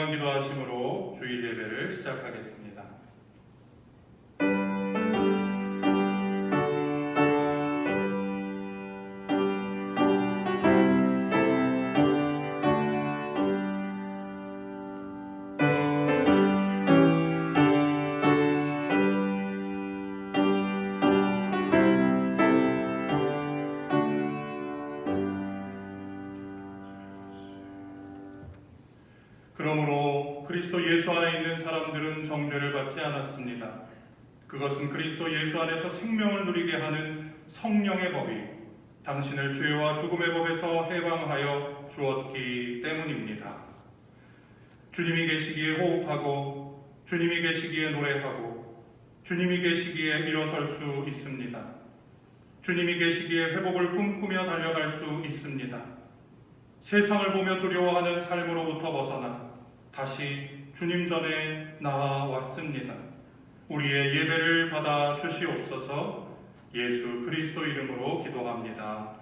중간 기도하심으로 주일 예배를 시작하겠습니다. 그러므로 그리스도 예수 안에 있는 사람들은 정죄를 받지 않았습니다. 그것은 그리스도 예수 안에서 생명을 누리게 하는 성령의 법이 당신을 죄와 죽음의 법에서 해방하여 주었기 때문입니다. 주님이 계시기에 호흡하고 주님이 계시기에 노래하고 주님이 계시기에 일어설 수 있습니다. 주님이 계시기에 회복을 꿈꾸며 달려갈 수 있습니다. 세상을 보며 두려워하는 삶으로부터 벗어나 다시 주님 전에 나와왔습니다. 우리의 예배를 받아 주시옵소서. 예수 그리스도 이름으로 기도합니다.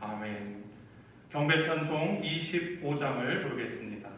아멘. 경배 찬송 25장을 부르겠습니다.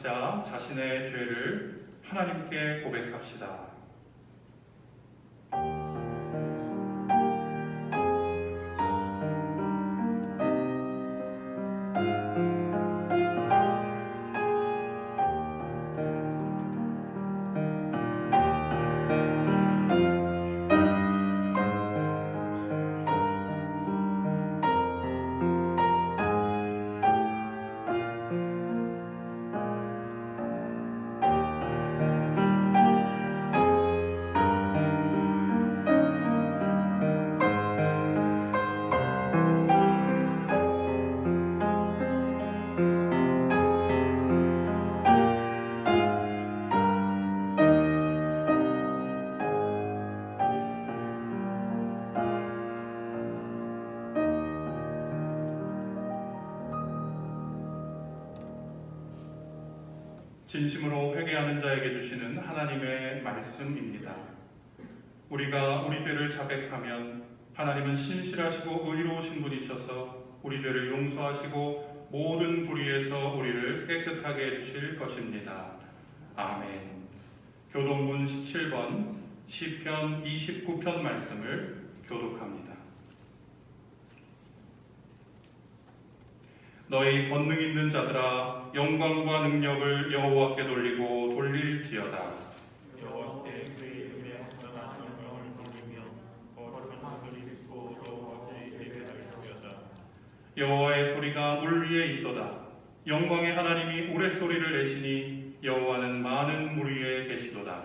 각자 자신의 죄를 하나님께 고백합시다. 진심으로 회개하는 자에게 주시는 하나님의 말씀입니다. 우리가 우리 죄를 자백하면 하나님은 신실하시고 의로우신 분이셔서 우리 죄를 용서하시고 모든 불의에서 우리를 깨끗하게 해주실 것입니다. 아멘. 교동문 17번 시편 29편 말씀을 교독합니다. 너희 권능 있는 자들아 영광과 능력을 여호와께 돌리고 돌릴지어다. 여호와께 그의 이름에 합당한 영광을 돌리며 거룩한 하늘이 있고 여호와께 예배할지어다. 여호와의 소리가 물 위에 있도다. 영광의 하나님이 우레소리를 내시니 여호와는 많은 물 위에 계시도다.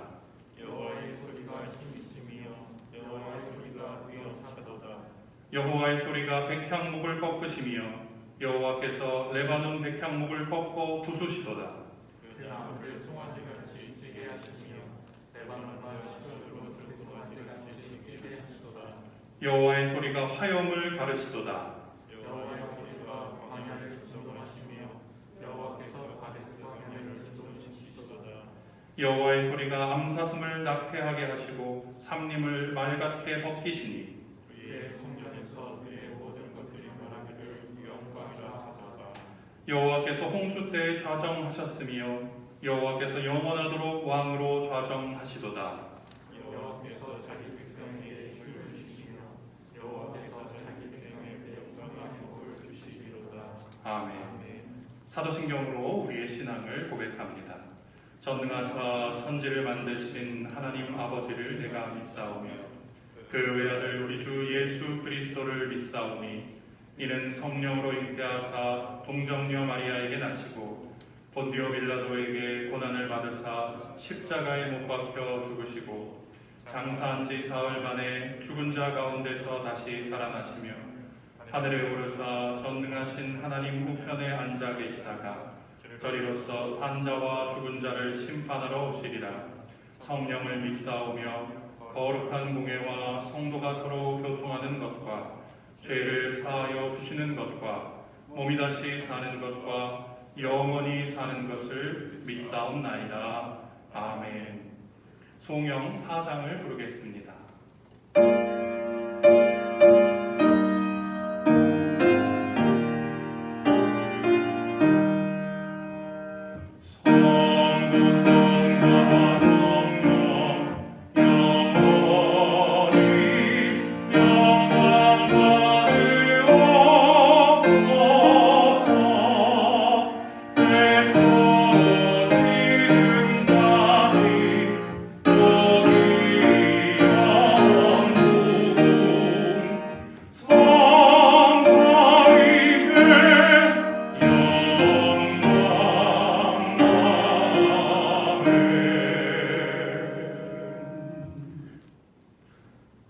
여호와의 소리가 힘 있으며 여호와의 소리가 위엄하도다. 여호와의 소리가 백향목을 꺾으시며 여호와께서 레바논 백향목을 꺾어 부수시도다. 그 나무를 송아지같이 지게 하시며 레바논과 시절로 들송아지같이 지게 하시도다. 여호와의 소리가 화염을 가르시도다. 여호와의 소리가 광야를 진동하시며 여호와께서 가데스 광야를 진동시키시도다. 여호와의 소리가 암사슴을 낙태하게 하시고 삼림을 말같게 벗기시니 그의 성전에서 그의 모든 것들이 말하기를 영광이라 하도다. 여호와께서 홍수 때 좌정하셨으며 여호와께서 영원하도록 왕으로 좌정하시도다. 여호와께서 자기 백성에게 힘을 주시며 여호와께서 자기 백성에게 영광의 복을 주시리로다. 아멘. 사도신경으로 우리의 신앙을 고백합니다. 전능하사 천지를 만드신 하나님 아버지를 내가 믿사오며 그 외아들 우리 주 예수 그리스도를 믿사오니 이는 성령으로 잉태하사 동정녀 마리아에게 나시고 본디오 빌라도에게 고난을 받으사 십자가에 못 박혀 죽으시고 장사한 지 사흘 만에 죽은 자 가운데서 다시 살아나시며 하늘에 오르사 전능하신 하나님 우편에 앉아 계시다가 저리로서 산자와 죽은 자를 심판하러 오시리라. 성령을 믿사오며 거룩한 공예와 성도가 서로 교통하는 것과 죄를 사하여 주시는 것과 몸이 다시 사는 것과 영원히 사는 것을 믿사옵나이다. 아멘. 송영 4장을 부르겠습니다.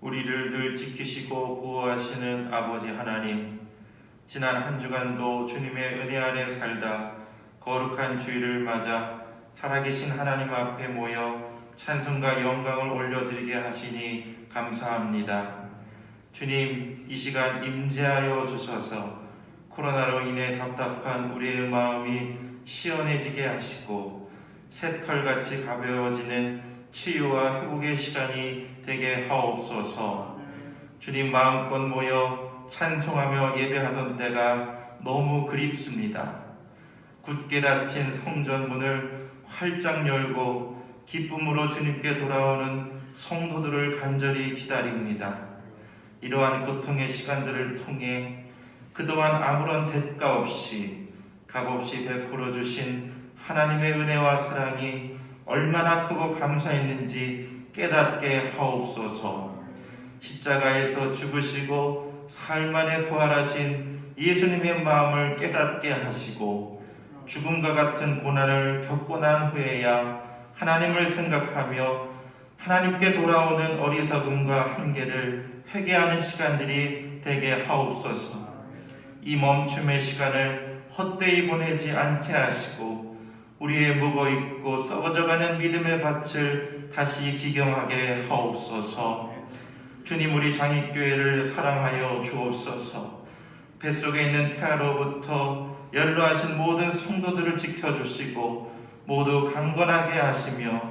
우리를 늘 지키시고 보호하시는 아버지 하나님, 지난 한 주간도 주님의 은혜 아래 살다 거룩한 주일을 맞아 살아계신 하나님 앞에 모여 찬송과 영광을 올려드리게 하시니 감사합니다. 주님, 이 시간 임재하여 주셔서 코로나로 인해 답답한 우리의 마음이 시원해지게 하시고 새털같이 가벼워지는 치유와 회복의 시간이 되게 하옵소서. 주님, 마음껏 모여 찬송하며 예배하던 때가 너무 그립습니다. 굳게 닫힌 성전 문을 활짝 열고 기쁨으로 주님께 돌아오는 성도들을 간절히 기다립니다. 이러한 고통의 시간들을 통해 그동안 아무런 대가 없이 값없이 베풀어 주신 하나님의 은혜와 사랑이 얼마나 크고 감사했는지 깨닫게 하옵소서. 십자가에서 죽으시고 사흘 만에 부활하신 예수님의 마음을 깨닫게 하시고 죽음과 같은 고난을 겪고 난 후에야 하나님을 생각하며 하나님께 돌아오는 어리석음과 한계를 회개하는 시간들이 되게 하옵소서. 이 멈춤의 시간을 헛되이 보내지 않게 하시고 우리의 묵어있고 썩어져가는 믿음의 밭을 다시 기경하게 하옵소서. 주님, 우리 장익교회를 사랑하여 주옵소서. 뱃속에 있는 태아로부터 연로하신 모든 성도들을 지켜주시고 모두 강건하게 하시며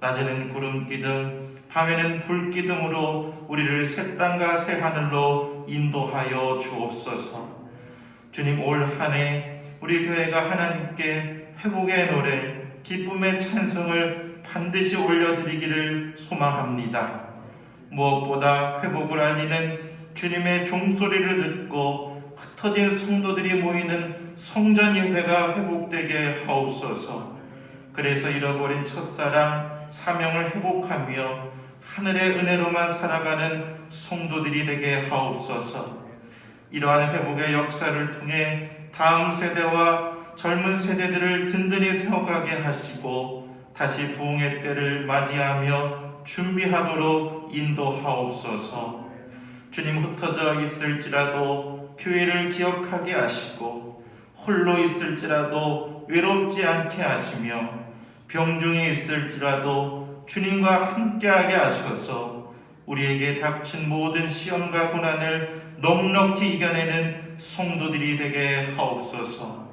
낮에는 구름기둥 밤에는 불기둥으로 우리를 새 땅과 새 하늘로 인도하여 주옵소서. 주님, 올 한 해 우리 교회가 하나님께 회복의 노래, 기쁨의 찬송을 반드시 올려드리기를 소망합니다. 무엇보다 회복을 알리는 주님의 종소리를 듣고 흩어진 성도들이 모이는 성전 예배가 회복되게 하옵소서. 그래서 잃어버린 첫사랑, 사명을 회복하며 하늘의 은혜로만 살아가는 성도들이 되게 하옵소서. 이러한 회복의 역사를 통해 다음 세대와 젊은 세대들을 든든히 세워가게 하시고 다시 부흥의 때를 맞이하며 준비하도록 인도하옵소서. 주님, 흩어져 있을지라도 교회를 기억하게 하시고 홀로 있을지라도 외롭지 않게 하시며 병중에 있을지라도 주님과 함께하게 하셔서 우리에게 닥친 모든 시험과 고난을 넉넉히 이겨내는 성도들이 되게 하옵소서.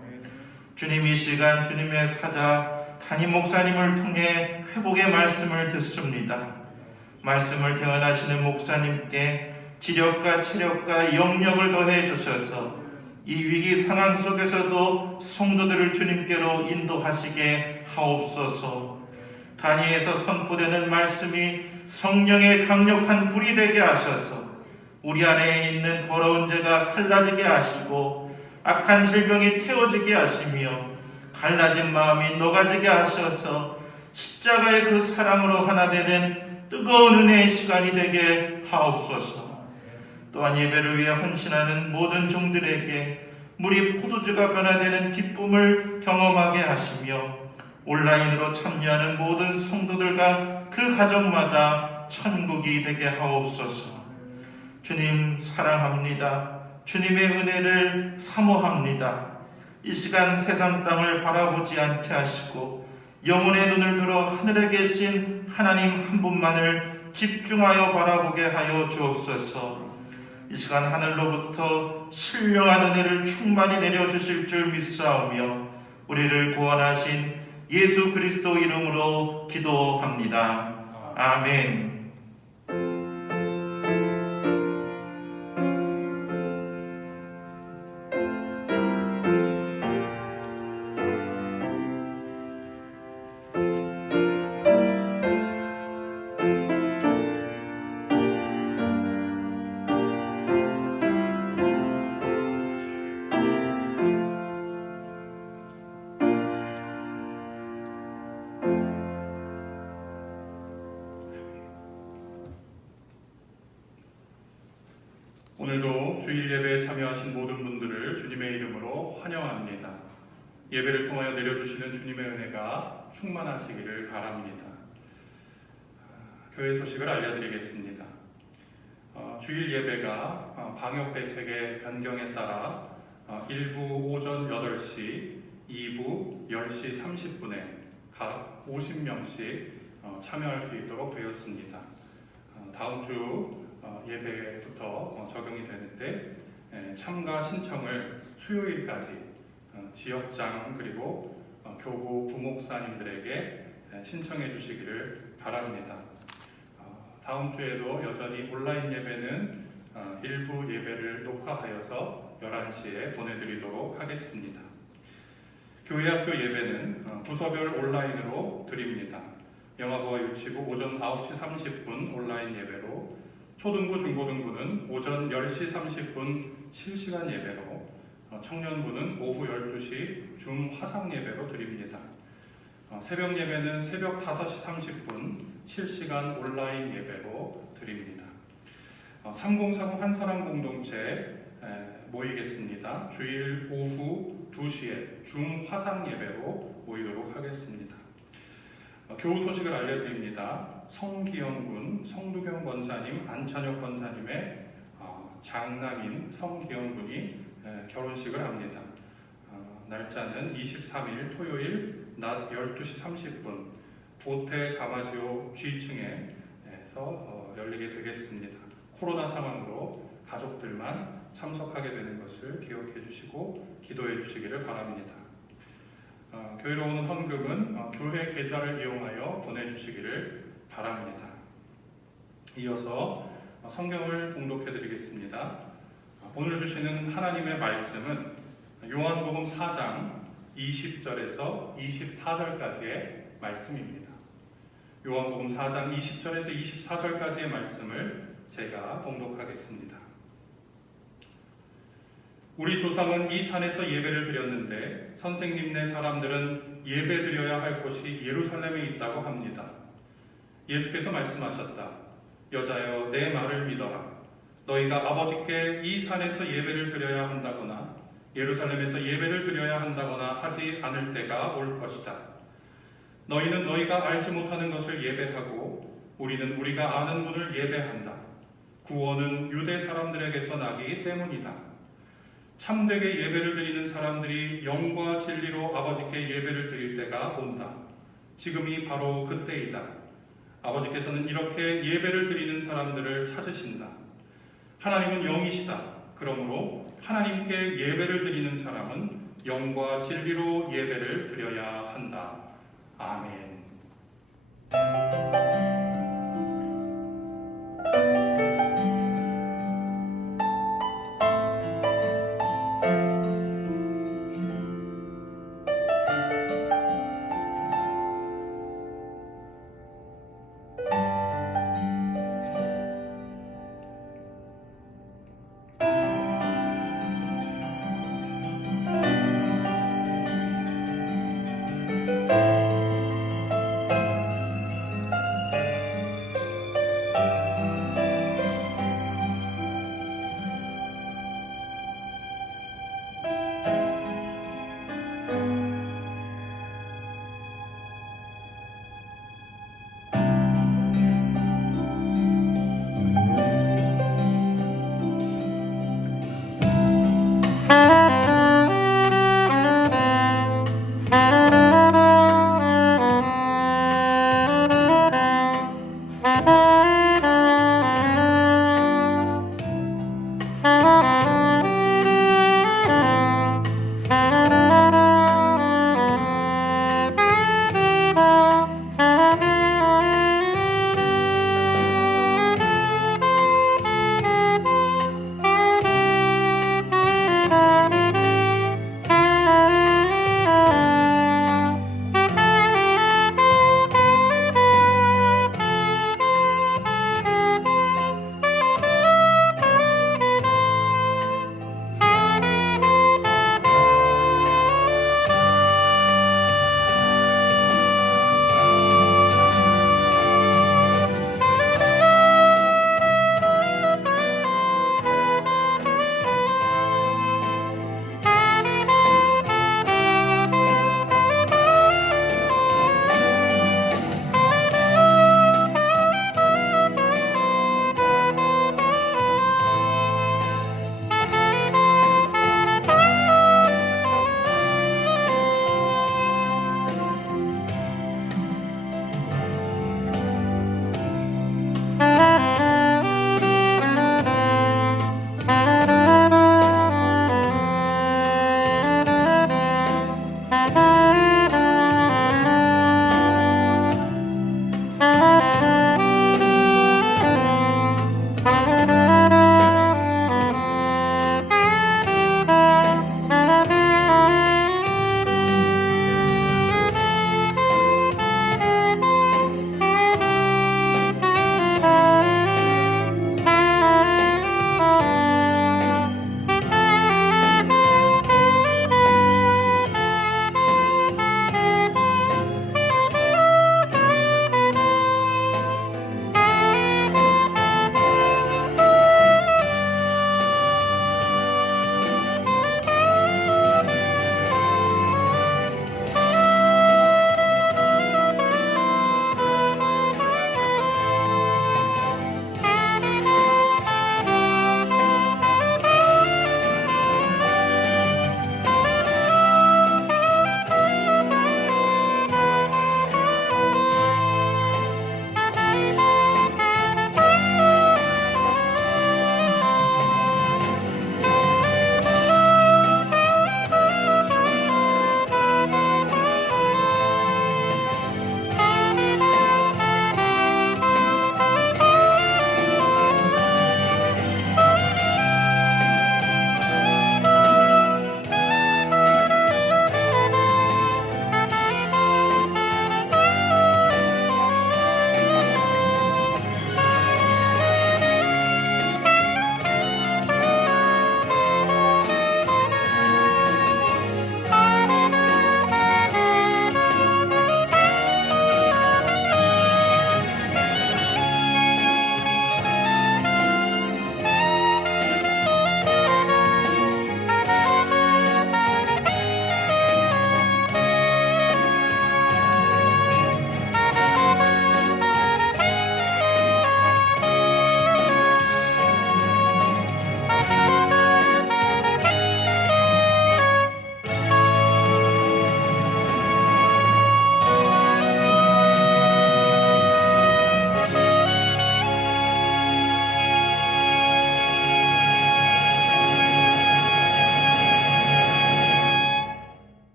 주님, 이 시간 주님의 사자 담임 목사님을 통해 회복의 말씀을 듣습니다. 말씀을 대언하시는 목사님께 지력과 체력과 영력을 더해 주셔서 이 위기 상황 속에서도 성도들을 주님께로 인도하시게 하옵소서. 단위에서 선포되는 말씀이 성령의 강력한 불이 되게 하셔서 우리 안에 있는 더러운 죄가 살라지게 하시고 악한 질병이 태워지게 하시며 갈라진 마음이 녹아지게 하셔서 십자가의 그 사랑으로 하나 되는 뜨거운 은혜의 시간이 되게 하옵소서. 또한 예배를 위해 헌신하는 모든 종들에게 물이 포도주가 변화되는 기쁨을 경험하게 하시며 온라인으로 참여하는 모든 성도들과 그 가정마다 천국이 되게 하옵소서. 주님 사랑합니다. 주님의 은혜를 사모합니다. 이 시간 세상 땅을 바라보지 않게 하시고 영혼의 눈을 들어 하늘에 계신 하나님 한 분만을 집중하여 바라보게 하여 주옵소서. 이 시간 하늘로부터 신령한 은혜를 충만히 내려주실 줄 믿사오며 우리를 구원하신 예수 그리스도 이름으로 기도합니다. 아멘. 오늘도 주일 예배에 참여하신 모든 분들을 주님의 이름으로 환영합니다. 예배를 통하여 내려주시는 주님의 은혜가 충만하시기를 바랍니다. 교회 소식을 알려드리겠습니다. 주일 예배가 방역 대책의 변경에 따라 1부 오전 8시, 2부 10시 30분에 각 50명씩 참여할 수 있도록 되었습니다. 다음 주 예배부터 적용이 되는데 참가 신청을 수요일까지 지역장 그리고 교구 부목사님들에게 신청해 주시기를 바랍니다. 다음 주에도 여전히 온라인 예배는 일부 예배를 녹화하여서 11시에 보내드리도록 하겠습니다. 교회학교 예배는 부서별 온라인으로 드립니다. 영아부와 유치부 오전 9시 30분 온라인 예배로, 초등부 중고등부는 오전 10시 30분 실시간 예배로, 청년부는 오후 12시 줌 화상 예배로 드립니다. 새벽 예배는 새벽 5시 30분 실시간 온라인 예배로 드립니다. 3040 한사람 공동체 모이겠습니다. 주일 오후 2시에 줌 화상 예배로 모이도록 하겠습니다. 교우 소식을 알려드립니다. 성기영군 성두경 권사님, 안찬혁 권사님의 장남인 성기영군이 결혼식을 합니다. 날짜는 23일 토요일 낮 12시 30분 보태 가마지오 G층에서 열리게 되겠습니다. 코로나 상황으로 가족들만 참석하게 되는 것을 기억해 주시고 기도해 주시기를 바랍니다. 교회로 오는 헌금은 교회 계좌를 이용하여 보내주시기를 바랍니다. 이어서 성경을 봉독해 드리겠습니다. 오늘 주시는 하나님의 말씀은 요한복음 4장 20절에서 24절까지의 말씀입니다. 요한복음 4장 20절에서 24절까지의 말씀을 제가 봉독하겠습니다. 우리 조상은 이 산에서 예배를 드렸는데 선생님네 사람들은 예배 드려야 할 곳이 예루살렘에 있다고 합니다. 예수께서 말씀하셨다. 여자여, 내 말을 믿어라. 너희가 아버지께 이 산에서 예배를 드려야 한다거나 예루살렘에서 예배를 드려야 한다거나 하지 않을 때가 올 것이다. 너희는 너희가 알지 못하는 것을 예배하고 우리는 우리가 아는 분을 예배한다. 구원은 유대 사람들에게서 나기 때문이다. 참되게 예배를 드리는 사람들이 영과 진리로 아버지께 예배를 드릴 때가 온다. 지금이 바로 그때이다. 아버지께서는 이렇게 예배를 드리는 사람들을 찾으신다. 하나님은 영이시다. 그러므로 하나님께 예배를 드리는 사람은 영과 진리로 예배를 드려야 한다. 아멘.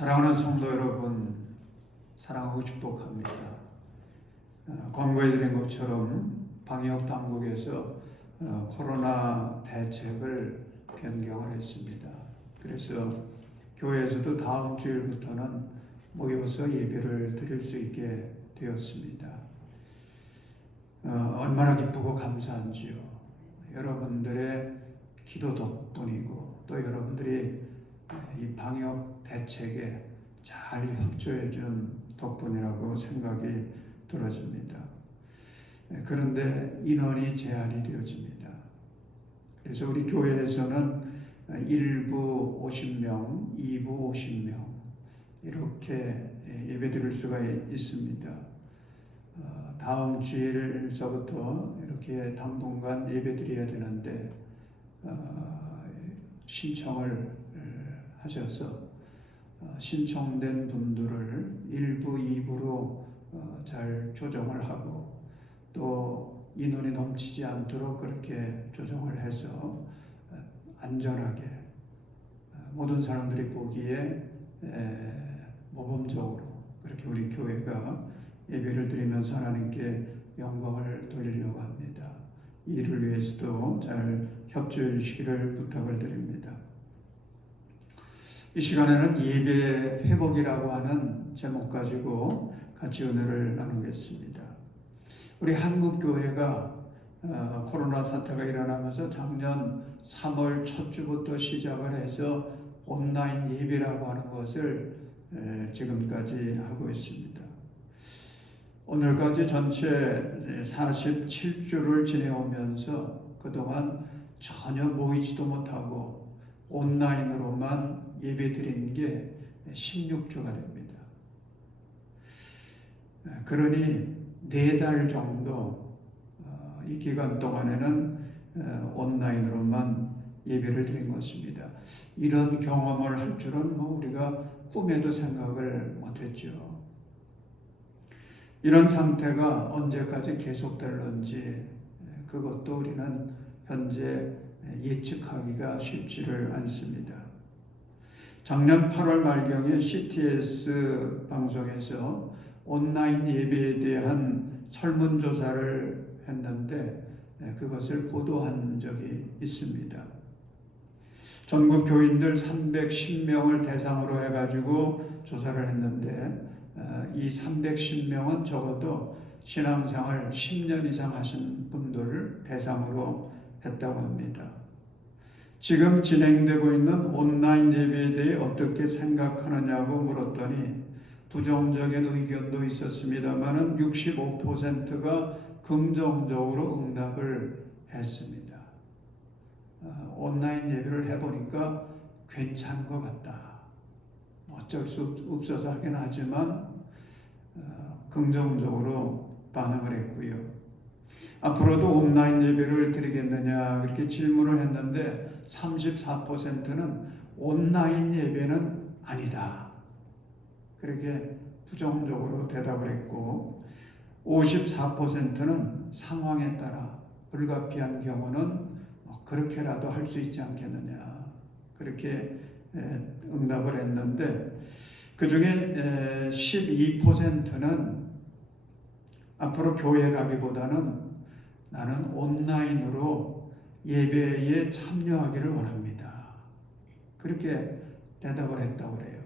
사랑하는 성도 여러분, 사랑하고 축복합니다. 권고해드린 것처럼 방역 당국에서 코로나 대책을 변경을 했습니다. 그래서 교회에서도 다음 주일부터는 모여서 예배를 드릴 수 있게 되었습니다. 얼마나 기쁘고 감사한지요. 여러분들의 기도 덕분이고 또 여러분들이 이 방역 대책에 잘 협조해 준 덕분이라고 생각이 들어집니다. 그런데 인원이 제한이 되어집니다. 그래서 우리 교회에서는 1부 50명, 2부 50명 이렇게 예배 드릴 수가 있습니다. 다음 주일서부터 이렇게 당분간 예배 드려야 되는데 신청을 하셔서 신청된 분들을 1부, 2부로 잘 조정을 하고 또 인원이 넘치지 않도록 그렇게 조정을 해서 안전하게 모든 사람들이 보기에 모범적으로 그렇게 우리 교회가 예배를 드리면서 하나님께 영광을 돌리려고 합니다. 이 일을 위해서도 잘 협조해 주시기를 부탁을 드립니다. 이 시간에는 예배 회복이라고 하는 제목 가지고 같이 은혜를 나누겠습니다. 우리 한국교회가 코로나 사태가 일어나면서 작년 3월 첫 주부터 시작을 해서 온라인 예배라고 하는 것을 지금까지 하고 있습니다. 오늘까지 전체 47주를 지내오면서 그동안 전혀 모이지도 못하고 온라인으로만 예배 드린 게 16주가 됩니다. 그러니 4달 정도 이 기간 동안에는 온라인으로만 예배를 드린 것입니다. 이런 경험을 할 줄은 우리가 꿈에도 생각을 못했죠. 이런 상태가 언제까지 계속될런지 그것도 우리는 현재 예측하기가 쉽지를 않습니다. 작년 8월 말경에 CTS 방송에서 온라인 예배에 대한 설문조사를 했는데 그것을 보도한 적이 있습니다. 전국 교인들 310명을 대상으로 해가지고 조사를 했는데 이 310명은 적어도 신앙생활 10년 이상 하신 분들을 대상으로 했다고 합니다. 지금 진행되고 있는 온라인 예배에 대해 어떻게 생각하느냐고 물었더니 부정적인 의견도 있었습니다만 65%가 긍정적으로 응답을 했습니다. 온라인 예배를 해보니까 괜찮은 것 같다. 어쩔 수 없어서 하긴 하지만 긍정적으로 반응을 했고요. 앞으로도 온라인 예배를 드리겠느냐 그렇게 질문을 했는데 34%는 온라인 예배는 아니다. 그렇게 부정적으로 대답을 했고 54%는 상황에 따라 불가피한 경우는 그렇게라도 할 수 있지 않겠느냐 그렇게 응답을 했는데 그 중에 12%는 앞으로 교회 가기보다는 나는 온라인으로 예배에 참여하기를 원합니다. 그렇게 대답을 했다고 그래요.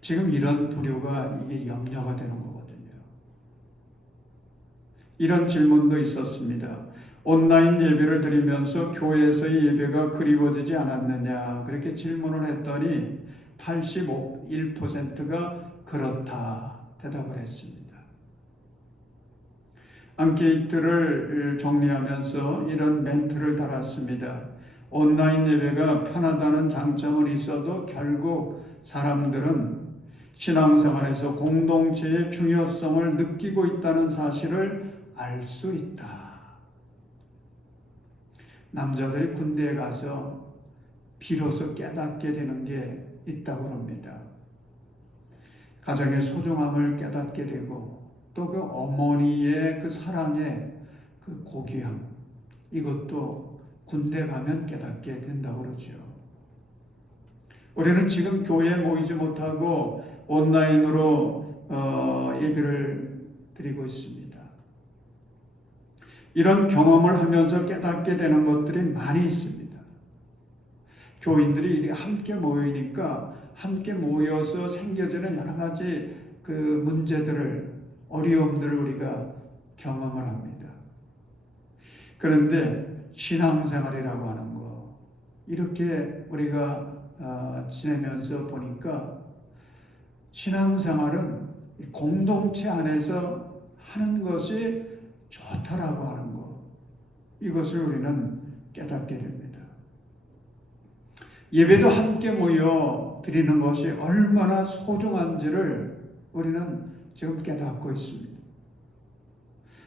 지금 이런 부류가 이게 염려가 되는 거거든요. 이런 질문도 있었습니다. 온라인 예배를 드리면서 교회에서의 예배가 그리워지지 않았느냐 그렇게 질문을 했더니 81%가 그렇다 대답을 했습니다. 앙케이트를 정리하면서 이런 멘트를 달았습니다. 온라인 예배가 편하다는 장점은 있어도 결국 사람들은 신앙생활에서 공동체의 중요성을 느끼고 있다는 사실을 알 수 있다. 남자들이 군대에 가서 비로소 깨닫게 되는 게 있다고 합니다. 가정의 소중함을 깨닫게 되고 또 그 어머니의 그 사랑의 그 고귀함 이것도 군대 가면 깨닫게 된다고 그러죠. 우리는 지금 교회에 모이지 못하고 온라인으로 예배를 드리고 있습니다. 이런 경험을 하면서 깨닫게 되는 것들이 많이 있습니다. 교인들이 함께 모이니까 함께 모여서 생겨지는 여러 가지 그 문제들을, 어려움들을 우리가 경험을 합니다. 그런데 신앙생활이라고 하는 거, 이렇게 우리가 지내면서 보니까 신앙생활은 공동체 안에서 하는 것이 좋다라고 하는 것, 이것을 우리는 깨닫게 됩니다. 예배도 함께 모여 드리는 것이 얼마나 소중한지를 우리는 지금 깨닫고 있습니다.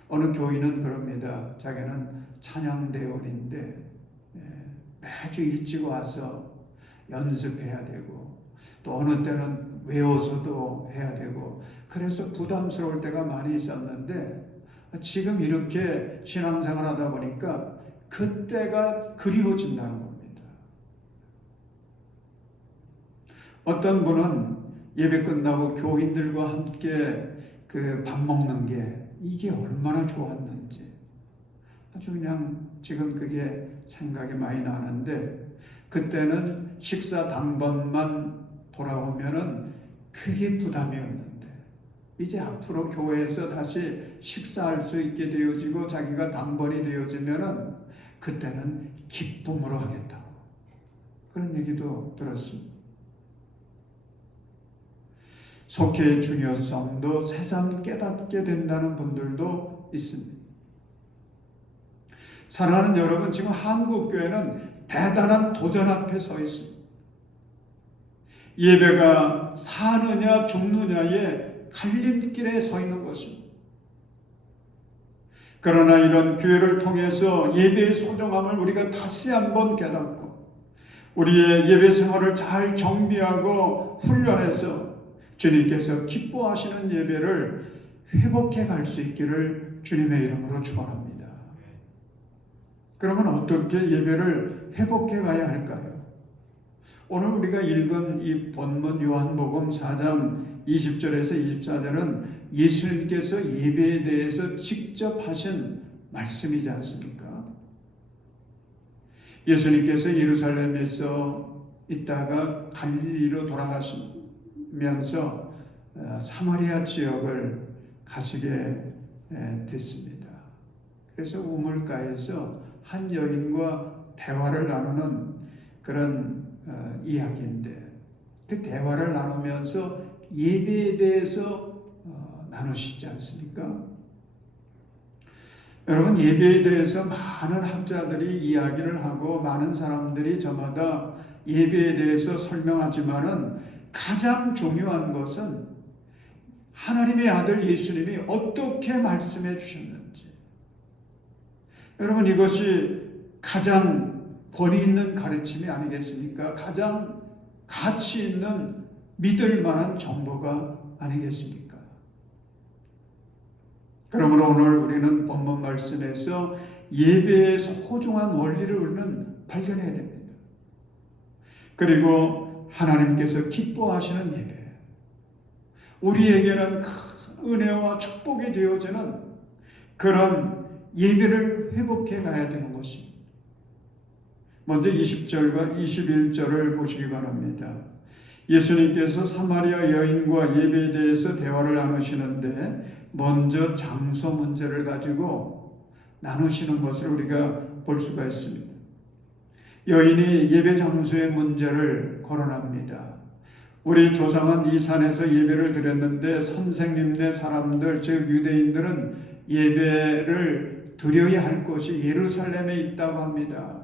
어느 교인은 그럽니다. 자기는 찬양대원인데 매주 일찍 와서 연습해야 되고 또 어느 때는 외워서도 해야 되고 그래서 부담스러울 때가 많이 있었는데 지금 이렇게 신앙생활 하다 보니까 그때가 그리워진다는 겁니다. 어떤 분은 예배 끝나고 교인들과 함께 그 밥 먹는 게 이게 얼마나 좋았는지 아주 그냥 지금 그게 생각이 많이 나는데, 그때는 식사 당번만 돌아오면은 그게 부담이었는데 이제 앞으로 교회에서 다시 식사할 수 있게 되어지고 자기가 당번이 되어지면은 그때는 기쁨으로 하겠다고 그런 얘기도 들었습니다. 속회의 중요성도 새삼 깨닫게 된다는 분들도 있습니다. 사랑하는 여러분, 지금 한국교회는 대단한 도전 앞에 서 있습니다. 예배가 사느냐 죽느냐의 갈림길에 서 있는 것입니다. 그러나 이런 교회를 통해서 예배의 소중함을 우리가 다시 한번 깨닫고 우리의 예배 생활을 잘 정비하고 훈련해서 주님께서 기뻐하시는 예배를 회복해 갈 수 있기를 주님의 이름으로 축원합니다. 그러면 어떻게 예배를 회복해 가야 할까요? 오늘 우리가 읽은 이 본문 요한복음 4장 20절에서 24절은 예수님께서 예배에 대해서 직접 하신 말씀이지 않습니까? 예수님께서 예루살렘에서 있다가 갈릴리로 돌아가시면서 사마리아 지역을 가시게 됐습니다. 그래서 우물가에서 한 여인과 대화를 나누는 그런 이야기인데, 그 대화를 나누면서 예배에 대해서 나누시지 않습니까? 여러분, 예배에 대해서 많은 학자들이 이야기를 하고 많은 사람들이 저마다 예배에 대해서 설명하지만은 가장 중요한 것은 하나님의 아들 예수님이 어떻게 말씀해 주셨는지, 여러분, 이것이 가장 권위 있는 가르침이 아니겠습니까? 가장 가치 있는 믿을 만한 정보가 아니겠습니까? 그러므로 오늘 우리는 본문 말씀에서 예배의 소중한 원리를 우리는 발견해야 됩니다. 그리고 하나님께서 기뻐하시는 예배, 우리에게는 큰 은혜와 축복이 되어지는 그런 예배를 회복해 가야 되는 것입니다. 먼저 20절과 21절을 보시기 바랍니다. 예수님께서 사마리아 여인과 예배에 대해서 대화를 나누시는데 먼저 장소 문제를 가지고 나누시는 것을 우리가 볼 수가 있습니다. 여인이 예배 장소의 문제를 거론합니다. 우리 조상은 이 산에서 예배를 드렸는데 선생님네 사람들, 즉 유대인들은 예배를 드려야 할 곳이 예루살렘에 있다고 합니다.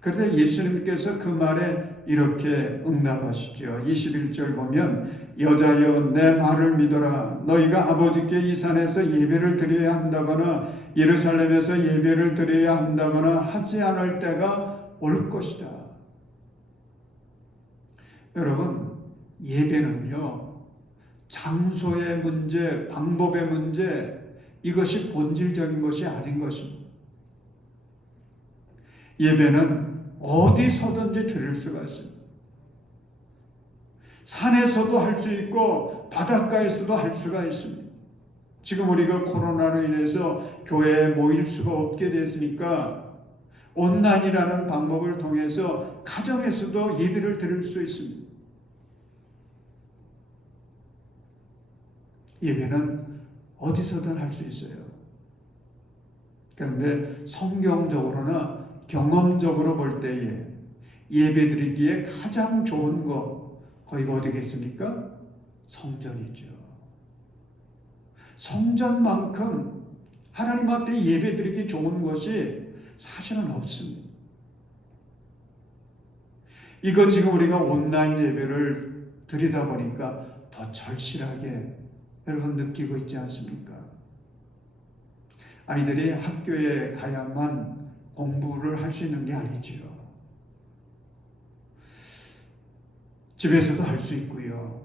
그래서 예수님께서 그 말에 이렇게 응답하시죠. 21절 보면 여자여 내 말을 믿어라. 너희가 아버지께 이 산에서 예배를 드려야 한다거나 예루살렘에서 예배를 드려야 한다거나 하지 않을 때가 올 것이다. 여러분, 예배는요, 장소의 문제, 방법의 문제, 이것이 본질적인 것이 아닌 것입니다. 예배는 어디서든지 드릴 수가 있습니다. 산에서도 할 수 있고 바닷가에서도 할 수가 있습니다. 지금 우리가 코로나로 인해서 교회에 모일 수가 없게 됐으니까 온라인이라는 방법을 통해서 가정에서도 예배를 드릴 수 있습니다. 예배는 어디서든 할 수 있어요. 그런데 성경적으로나 경험적으로 볼 때에 예배드리기에 가장 좋은 거 거기가 어디겠습니까? 성전이죠. 성전만큼 하나님 앞에 예배드리기 좋은 것이 사실은 없습니다. 이거 지금 우리가 온라인 예배를 드리다 보니까 더 절실하게 여러분 느끼고 있지 않습니까? 아이들이 학교에 가야만 공부를 할 수 있는 게 아니지요. 집에서도 할 수 있고요.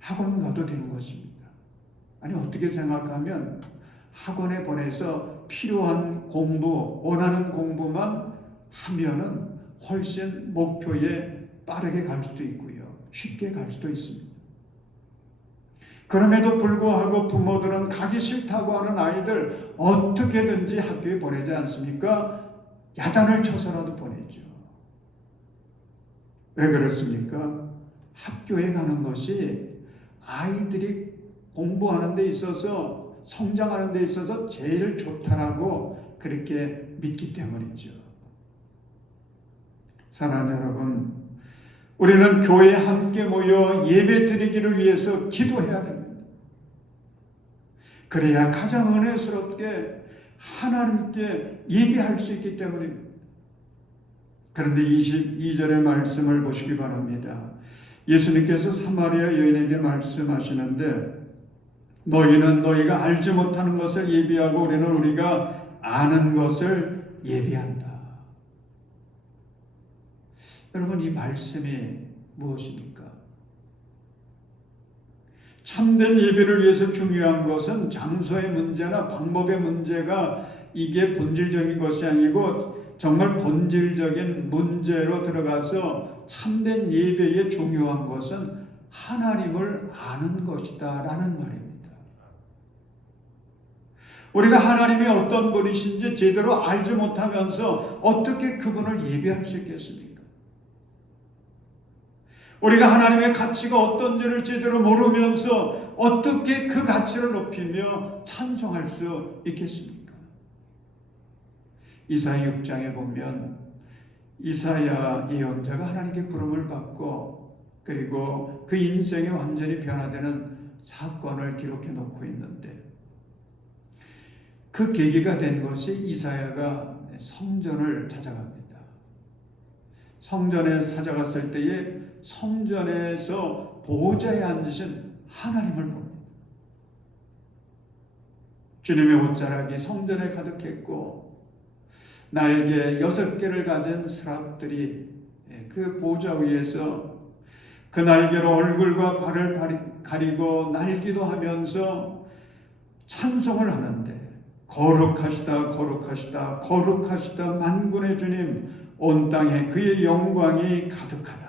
학원 가도 되는 것입니다. 아니 어떻게 생각하면 학원에 보내서 필요한 공부, 원하는 공부만 하면은 훨씬 목표에 빠르게 갈 수도 있고요. 쉽게 갈 수도 있습니다. 그럼에도 불구하고 부모들은 가기 싫다고 하는 아이들 어떻게든지 학교에 보내지 않습니까? 야단을 쳐서라도 보내죠. 왜 그렇습니까? 학교에 가는 것이 아이들이 공부하는 데 있어서 성장하는 데 있어서 제일 좋다라고 그렇게 믿기 때문이죠. 사랑하는 여러분, 우리는 교회에 함께 모여 예배 드리기를 위해서 기도해야 됩니다. 그래야 가장 은혜스럽게 하나님께 예배할 수 있기 때문입니다. 그런데 22절의 말씀을 보시기 바랍니다. 예수님께서 사마리아 여인에게 말씀하시는데 너희는 너희가 알지 못하는 것을 예비하고 우리는 우리가 아는 것을 예비한다. 여러분 이 말씀이 무엇입니까? 참된 예배를 위해서 중요한 것은 장소의 문제나 방법의 문제가 이게 본질적인 것이 아니고 정말 본질적인 문제로 들어가서 참된 예배의 중요한 것은 하나님을 아는 것이다 라는 말입니다. 우리가 하나님이 어떤 분이신지 제대로 알지 못하면서 어떻게 그분을 예배할 수 있겠습니까? 우리가 하나님의 가치가 어떤지를 제대로 모르면서 어떻게 그 가치를 높이며 찬송할 수 있겠습니까? 이사야 6장에 보면 이사야 예언자가 하나님께 부름을 받고 그리고 그 인생이 완전히 변화되는 사건을 기록해 놓고 있는데 그 계기가 된 것이 이사야가 성전을 찾아갑니다. 성전에 찾아갔을 때에 성전에서 보좌에 앉으신 하나님을 봅니다. 주님의 옷자락이 성전에 가득했고 날개 6개를 가진 스랍들이 그 보좌 위에서 그 날개로 얼굴과 발을 가리고 날기도 하면서 찬송을 하는데 거룩하시다 거룩하시다 거룩하시다 만군의 주님 온 땅에 그의 영광이 가득하다.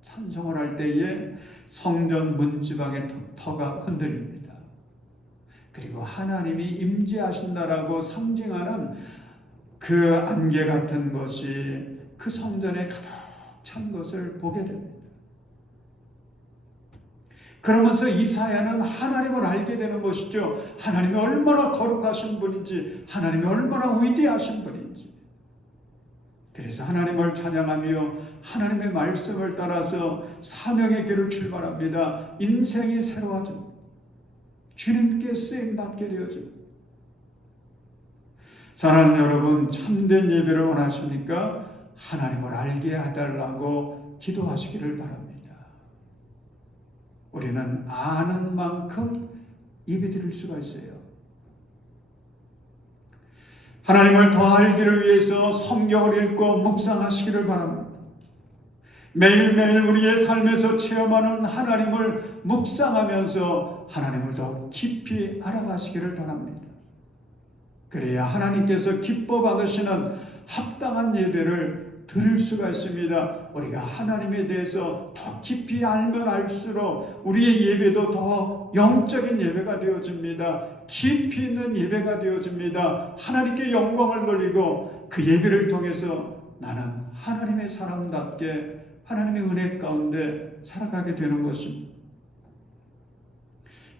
찬송을 할 때에 성전 문지방의 터가 흔들립니다. 그리고 하나님이 임재하신다라고 상징하는 그 안개 같은 것이 그 성전에 가득 찬 것을 보게 됩니다. 그러면서 이사야는 하나님을 알게 되는 것이죠. 하나님이 얼마나 거룩하신 분인지, 하나님이 얼마나 위대하신 분인지. 그래서 하나님을 찬양하며 하나님의 말씀을 따라서 사명의 길을 출발합니다. 인생이 새로워집니다. 주님께 쓰임받게 되어집니다. 사랑하는 여러분, 참된 예배를 원하십니까? 하나님을 알게 해달라고 기도하시기를 바랍니다. 우리는 아는 만큼 예배 드릴 수가 있어요. 하나님을 더 알기를 위해서 성경을 읽고 묵상하시기를 바랍니다. 매일매일 우리의 삶에서 체험하는 하나님을 묵상하면서 하나님을 더 깊이 알아가시기를 바랍니다. 그래야 하나님께서 기뻐 받으시는 합당한 예배를 드릴 수가 있습니다. 우리가 하나님에 대해서 더 깊이 알면 알수록 우리의 예배도 더 영적인 예배가 되어집니다. 깊이 있는 예배가 되어집니다. 하나님께 영광을 돌리고 그 예배를 통해서 나는 하나님의 사람답게 하나님의 은혜 가운데 살아가게 되는 것입니다.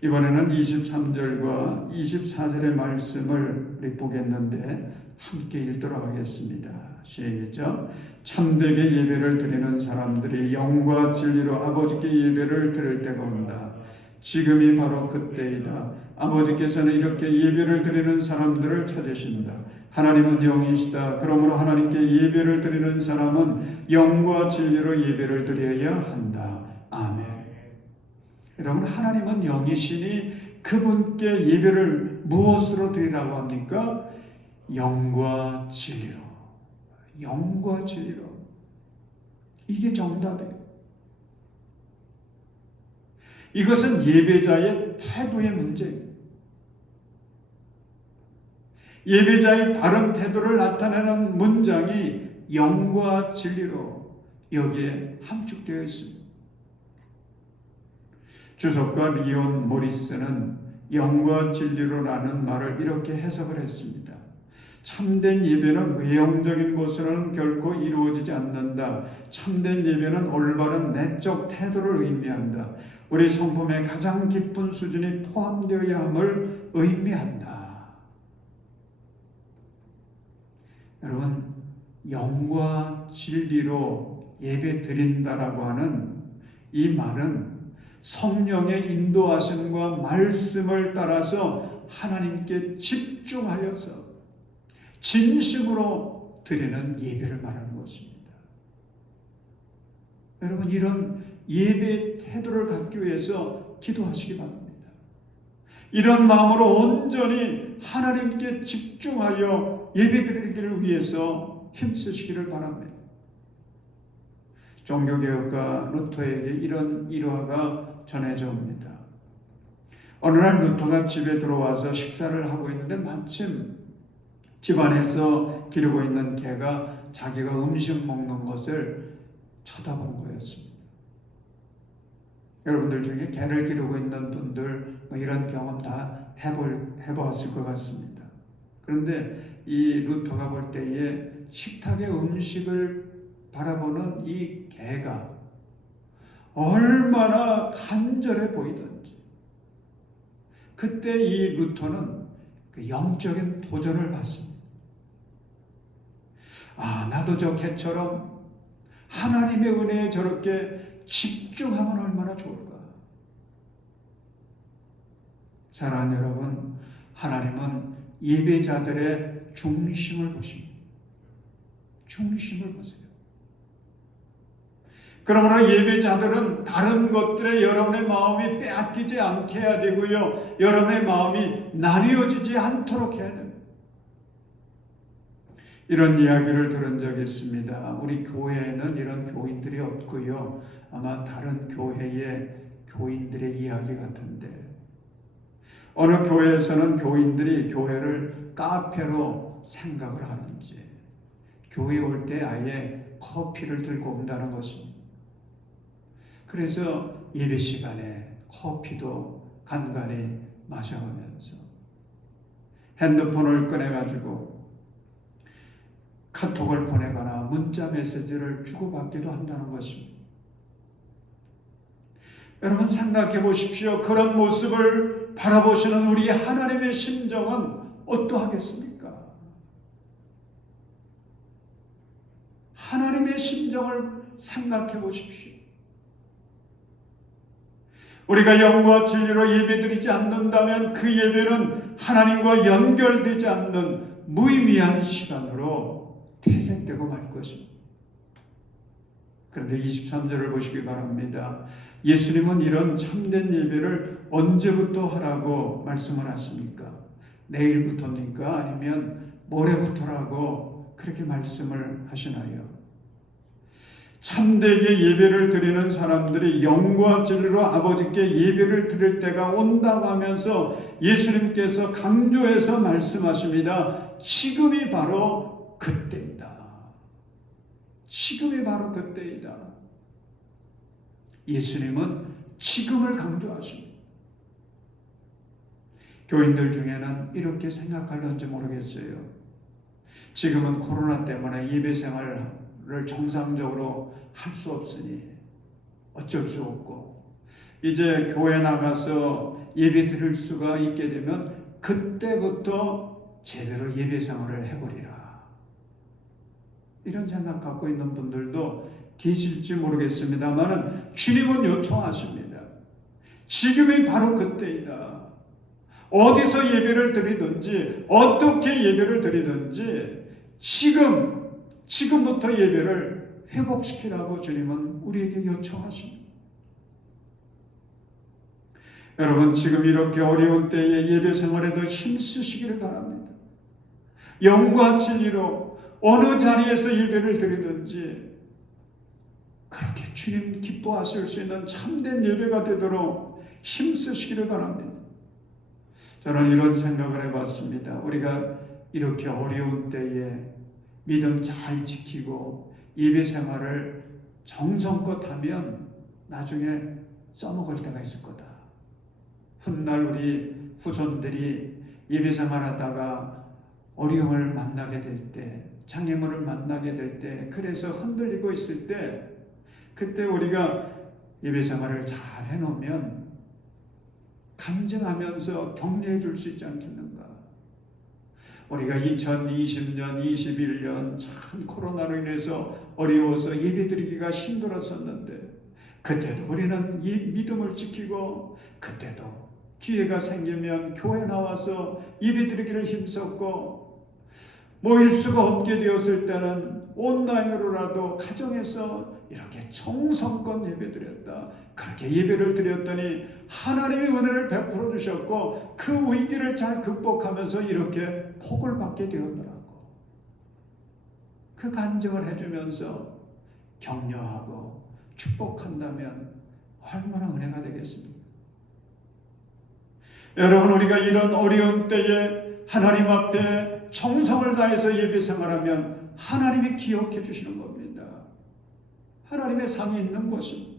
이번에는 23절과 24절의 말씀을 보겠는데 함께 읽도록 하겠습니다. 시작. 참되게 예배를 드리는 사람들이 영과 진리로 아버지께 예배를 드릴 때가 온다. 지금이 바로 그때이다. 아버지께서는 이렇게 예배를 드리는 사람들을 찾으신다. 하나님은 영이시다. 그러므로 하나님께 예배를 드리는 사람은 영과 진리로 예배를 드려야 한다. 아멘. 여러분, 하나님은 영이시니 그분께 예배를 무엇으로 드리라고 합니까? 영과 진리로. 영과 진리로. 이게 정답이에요. 이것은 예배자의 태도의 문제입니다. 예배자의 바른 태도를 나타내는 문장이 영과 진리로 여기에 함축되어 있습니다. 주석가 리온 모리스는 영과 진리로라는 말을 이렇게 해석을 했습니다. 참된 예배는 외형적인 것으로는 결코 이루어지지 않는다. 참된 예배는 올바른 내적 태도를 의미한다. 우리 성품의 가장 깊은 수준이 포함되어야 함을 의미한다. 여러분, 영과 진리로 예배 드린다라고 하는 이 말은 성령의 인도하심과 말씀을 따라서 하나님께 집중하여서 진심으로 드리는 예배를 말하는 것입니다. 여러분, 이런 예배의 태도를 갖기 위해서 기도하시기 바랍니다. 이런 마음으로 온전히 하나님께 집중하여 예배드리기를 위해서 힘쓰시기를 바랍니다. 종교개혁가 루터에게 이런 일화가 전해져 옵니다. 어느 날 루터가 집에 들어와서 식사를 하고 있는데 마침 집안에서 기르고 있는 개가 자기가 음식 먹는 것을 쳐다본 거였습니다. 여러분들 중에 개를 기르고 있는 분들 이런 경험 다 해보았을 것 같습니다. 그런데 이 루터가 볼 때에 식탁의 음식을 바라보는 이 개가 얼마나 간절해 보이던지, 그때 이 루터는 그 영적인 도전을 받습니다. 아, 나도 저 개처럼 하나님의 은혜에 저렇게 집중하면 얼마나 좋을까. 사랑하는 여러분, 하나님은 예배자들의 중심을 보십니다. 중심을 보세요. 그러므로 예배자들은 다른 것들에 여러분의 마음이 빼앗기지 않게 해야 되고요, 여러분의 마음이 나뉘어지지 않도록 해야 됩니다. 이런 이야기를 들은 적이 있습니다. 우리 교회에는 이런 교인들이 없고요, 아마 다른 교회의 교인들의 이야기 같은데, 어느 교회에서는 교인들이 교회를 카페로 생각을 하는지 교회에 올 때 아예 커피를 들고 온다는 것입니다. 그래서 예배 시간에 커피도 간간히 마셔가면서 핸드폰을 꺼내가지고 카톡을 보내거나 문자 메시지를 주고받기도 한다는 것입니다. 여러분, 생각해 보십시오. 그런 모습을 바라보시는 우리 하나님의 심정은 어떠하겠습니까? 하나님의 심정을 생각해 보십시오. 우리가 영과 진리로 예배드리지 않는다면 그 예배는 하나님과 연결되지 않는 무의미한 시간으로 퇴색되고 말 것입니다. 그런데 23절을 보시기 바랍니다. 예수님은 이런 참된 예배를 언제부터 하라고 말씀을 하십니까? 내일부터입니까? 아니면 모레부터라고 그렇게 말씀을 하시나요? 참되게 예배를 드리는 사람들이 영과 진리로 아버지께 예배를 드릴 때가 온다고 하면서 예수님께서 강조해서 말씀하십니다. 지금이 바로 그때이다. 지금이 바로 그때이다. 예수님은 지금을 강조하십니다. 교인들 중에는 이렇게 생각할런지 모르겠어요. 지금은 코로나 때문에 예배 생활을 정상적으로 할 수 없으니 어쩔 수 없고, 이제 교회 나가서 예배 드릴 수가 있게 되면 그때부터 제대로 예배 생활을 해버리라. 이런 생각 갖고 있는 분들도 계실지 모르겠습니다만 주님은 요청하십니다. 지금이 바로 그때이다. 어디서 예배를 드리든지 어떻게 예배를 드리든지 지금부터 예배를 회복시키라고 주님은 우리에게 요청하십니다. 여러분, 지금 이렇게 어려운 때에 예배 생활에도 힘쓰시기를 바랍니다. 영과 진리로 어느 자리에서 예배를 드리든지 그렇게 주님 기뻐하실 수 있는 참된 예배가 되도록 힘쓰시기를 바랍니다. 저는 이런 생각을 해봤습니다. 우리가 이렇게 어려운 때에 믿음 잘 지키고 예배 생활을 정성껏 하면 나중에 써먹을 때가 있을 거다. 훗날 우리 후손들이 예배 생활하다가 어려움을 만나게 될 때, 장애물을 만나게 될 때, 그래서 흔들리고 있을 때, 그때 우리가 예배 생활을 잘 해놓으면 간증하면서 격려해 줄 수 있지 않겠는가. 우리가 2020년, 21년 참 코로나로 인해서 어려워서 예배드리기가 힘들었었는데 그때도 우리는 이 믿음을 지키고 그때도 기회가 생기면 교회 나와서 예배드리기를 힘썼고 모일 수가 없게 되었을 때는 온라인으로라도 가정에서 이렇게 정성껏 예배드렸다. 그렇게 예배를 드렸더니 하나님이 은혜를 베풀어 주셨고 그 위기를 잘 극복하면서 이렇게 복을 받게 되었더라고. 그 간증을 해주면서 격려하고 축복한다면 얼마나 은혜가 되겠습니까? 여러분, 우리가 이런 어려운 때에 하나님 앞에 정성을 다해서 예배 생활하면 하나님이 기억해 주시는 겁니다. 하나님의 상이 있는 곳입니다.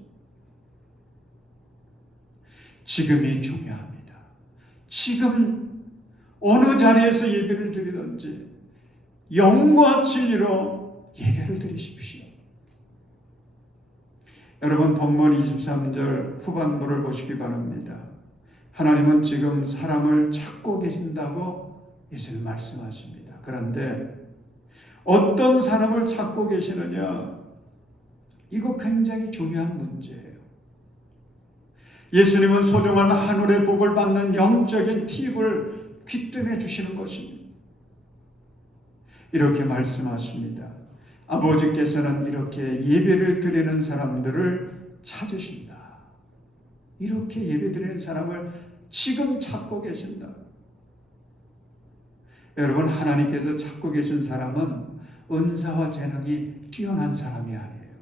지금이 중요합니다. 지금 어느 자리에서 예배를 드리든지 영과 진리로 예배를 드리십시오. 여러분, 본문 23절 후반부를 보시기 바랍니다. 하나님은 지금 사람을 찾고 계신다고 예수님 말씀하십니다. 그런데 어떤 사람을 찾고 계시느냐? 이거 굉장히 중요한 문제예요. 예수님은 소중한 하늘의 복을 받는 영적인 팁을 귀뜸해 주시는 것입니다. 이렇게 말씀하십니다. 아버지께서는 이렇게 예배를 드리는 사람들을 찾으신다. 이렇게 예배 드리는 사람을 지금 찾고 계신다. 여러분, 하나님께서 찾고 계신 사람은 은사와 재능이 뛰어난 사람이 아니에요.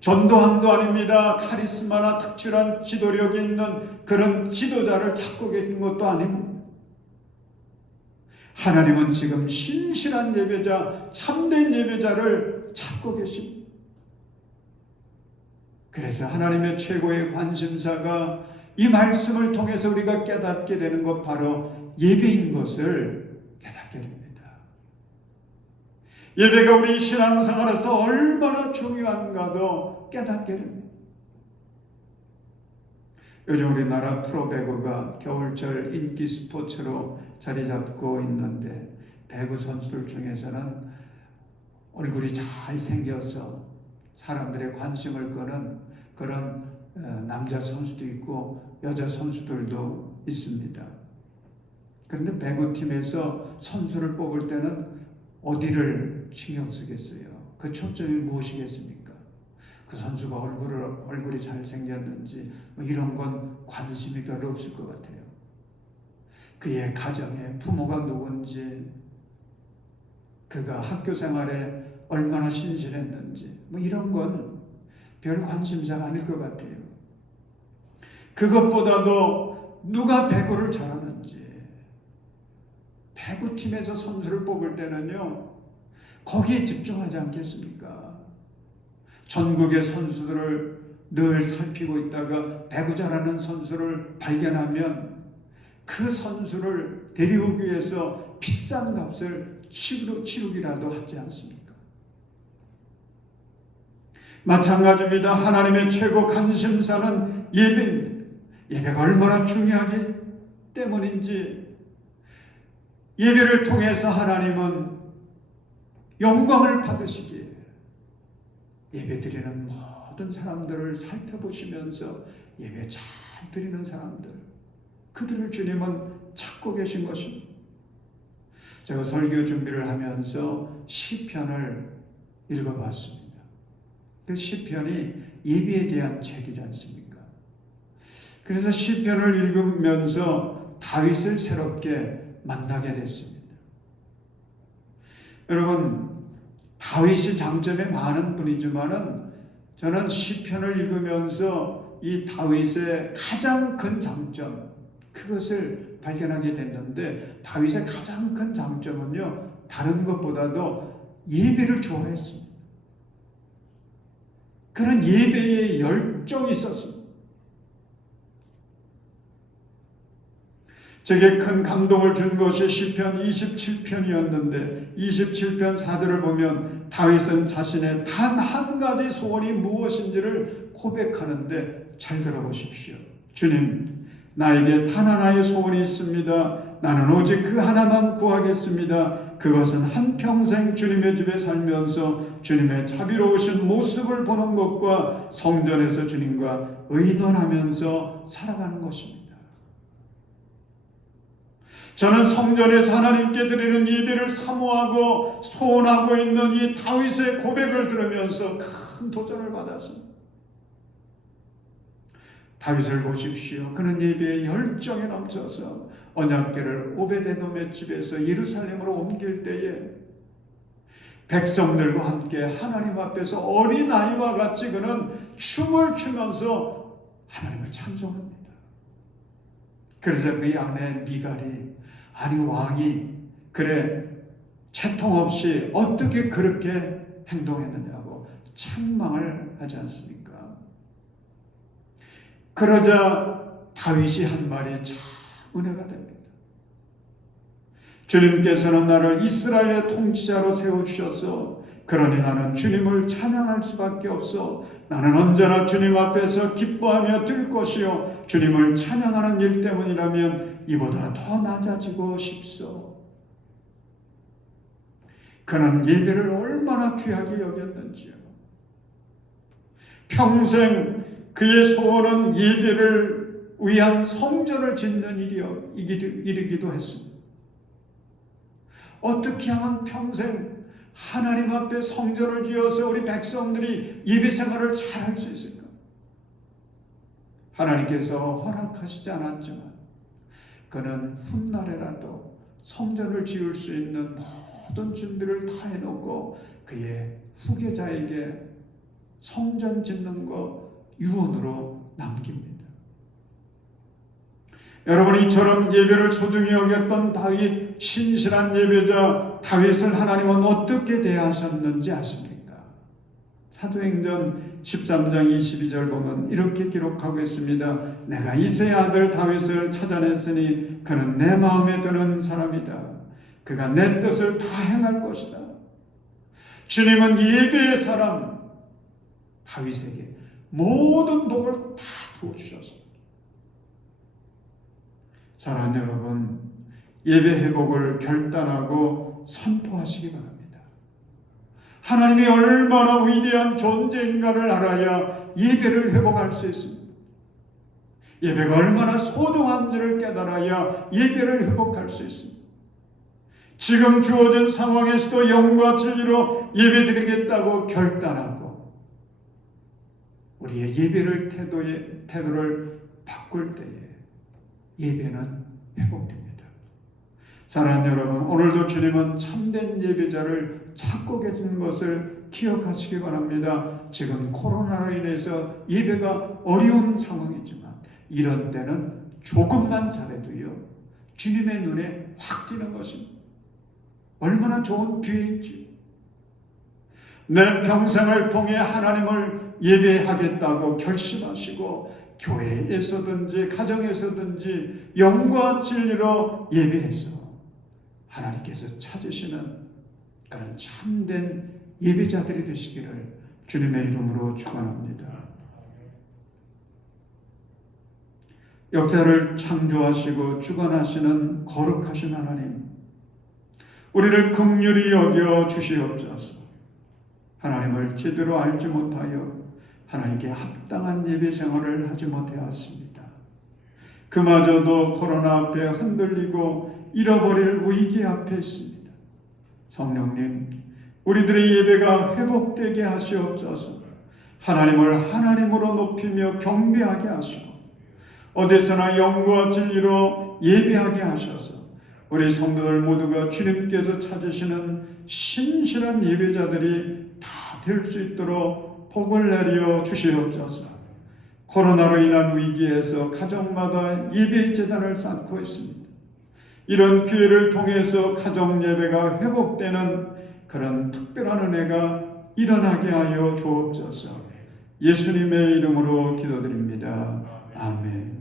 전도함도 아닙니다. 카리스마나 특출한 지도력이 있는 그런 지도자를 찾고 계신 것도 아닙니다. 하나님은 지금 신실한 예배자, 참된 예배자를 찾고 계십니다. 그래서 하나님의 최고의 관심사가 이 말씀을 통해서 우리가 깨닫게 되는 것, 바로 예배인 것을 깨닫게 됩니다. 예배가 우리 신앙생활에서 얼마나 중요한가도 깨닫게 됩니다. 요즘 우리나라 프로배구가 겨울철 인기 스포츠로 자리 잡고 있는데 배구 선수들 중에서는 얼굴이 잘 생겨서 사람들의 관심을 끄는 그런 남자 선수도 있고 여자 선수들도 있습니다. 그런데 배구팀에서 선수를 뽑을 때는 어디를 신경 쓰겠어요? 그 초점이 무엇이겠습니까? 그 선수가 얼굴이 잘생겼는지 뭐 이런 건 관심이 별로 없을 것 같아요. 그의 가정에 부모가 누군지, 그가 학교 생활에 얼마나 신실했는지 뭐 이런 건 별 관심사가 아닐 것 같아요. 그것보다도 누가 배구를 잘하는지, 배구팀에서 선수를 뽑을 때는요, 거기에 집중하지 않겠습니까? 전국의 선수들을 늘 살피고 있다가 배구 잘하는 선수를 발견하면 그 선수를 데려오기 위해서 비싼 값을 치르기라도 하지 않습니까? 마찬가지입니다. 하나님의 최고 관심사는 예배입니다. 예배가 얼마나 중요하기 때문인지 예배를 통해서 하나님은 영광을 받으시기에 예배드리는 모든 사람들을 살펴보시면서 예배 잘 드리는 사람들, 그들을 주님은 찾고 계신 것입니다. 제가 설교 준비를 하면서 시편을 읽어봤습니다. 그 시편이 예배에 대한 책이지 않습니까? 그래서 시편을 읽으면서 다윗을 새롭게 만나게 됐습니다. 여러분, 다윗이 장점이 많은 분이지만은 저는 시편을 읽으면서 이 다윗의 가장 큰 장점, 그것을 발견하게 됐는데, 다윗의 가장 큰 장점은요, 다른 것보다도 예배를 좋아했습니다. 그런 예배에 열정이 있었습니다. 제게 큰 감동을 준 것이 시편 27편이었는데 27편 4절을 보면 다윗은 자신의 단 한 가지 소원이 무엇인지를 고백하는데, 잘 들어보십시오. 주님, 나에게 단 하나의 소원이 있습니다. 나는 오직 그 하나만 구하겠습니다. 그것은 한평생 주님의 집에 살면서 주님의 자비로우신 모습을 보는 것과 성전에서 주님과 의논하면서 살아가는 것입니다. 저는 성전에서 하나님께 드리는 예배를 사모하고 소원하고 있는 이 다윗의 고백을 들으면서 큰 도전을 받았습니다. 다윗을 보십시오. 그는 예배에 열정에 넘쳐서 언약궤를 오베데돔의 집에서 예루살렘으로 옮길 때에 백성들과 함께 하나님 앞에서 어린아이와 같이 그는 춤을 추면서 하나님을 찬송합니다. 그래서 그의 아내 미갈이, 아니 왕이 그래 채통 없이 어떻게 그렇게 행동했느냐고 책망을 하지 않습니까? 그러자 다윗이 한 말이 참 은혜가 됩니다. 주님께서는 나를 이스라엘의 통치자로 세우셔서 그러니 나는 주님을 찬양할 수밖에 없어. 나는 언제나 주님 앞에서 기뻐하며 들 것이요 주님을 찬양하는 일 때문이라면 이보다 더 낮아지고 싶소. 그는 예배를 얼마나 귀하게 여겼는지요. 평생 그의 소원은 예배를 위한 성전을 짓는 일이기도 했습니다. 어떻게 하면 평생 하나님 앞에 성전을 지어서 우리 백성들이 예배 생활을 잘 할 수 있을까? 하나님께서 허락하시지 않았지만 그는 훗날에라도 성전을 지을 수 있는 모든 준비를 다 해놓고 그의 후계자에게 성전 짓는 거 유언으로 남깁니다. 여러분, 이처럼 예배를 소중히 여겼던 다윗, 신실한 예배자 다윗을 하나님은 어떻게 대하셨는지 아십니까? 사도행전 13장 22절 보면 이렇게 기록하고 있습니다. 내가 이새의 아들 다윗을 찾아냈으니 그는 내 마음에 드는 사람이다. 그가 내 뜻을 다 행할 것이다. 주님은 예배의 사람 다윗에게 모든 복을 다 부어주셨습니다. 사랑하는 여러분, 예배 회복을 결단하고 선포하시기 바랍니다. 하나님이 얼마나 위대한 존재인가를 알아야 예배를 회복할 수 있습니다. 예배가 얼마나 소중한지를 깨달아야 예배를 회복할 수 있습니다. 지금 주어진 상황에서도 영과 진리로 예배드리겠다고 결단하고 우리의 예배를 태도를 바꿀 때에 예배는 회복됩니다. 사랑하는 여러분, 오늘도 주님은 참된 예배자를 찾고 계신 것을 기억하시기 바랍니다. 지금 코로나로 인해서 예배가 어려운 상황이지만 이런 때는 조금만 잘해도요 주님의 눈에 확 띄는 것입니다. 얼마나 좋은 기회인지. 내 평생을 통해 하나님을 예배하겠다고 결심하시고 교회에서든지 가정에서든지 영과 진리로 예배해서 하나님께서 찾으시는 그런 참된 예배자들이 되시기를 주님의 이름으로 축원합니다. 역사를 창조하시고 주관하시는 거룩하신 하나님, 우리를 긍휼히 여겨 주시옵소서. 하나님을 제대로 알지 못하여 하나님께 합당한 예배 생활을 하지 못하였습니다. 그마저도 코로나 앞에 흔들리고 잃어버릴 위기 앞에 있습니다. 성령님, 우리들의 예배가 회복되게 하시옵소서. 하나님을 하나님으로 높이며 경배하게 하시고 어디서나 영과 진리로 예배하게 하셔서 우리 성도들 모두가 주님께서 찾으시는 신실한 예배자들이 다 될 수 있도록 복을 내려 주시옵소서. 코로나로 인한 위기에서 가정마다 예배 재단을 쌓고 있습니다. 이런 기회를 통해서 가정 예배가 회복되는 그런 특별한 은혜가 일어나게 하여 주옵소서. 예수님의 이름으로 기도드립니다. 아멘.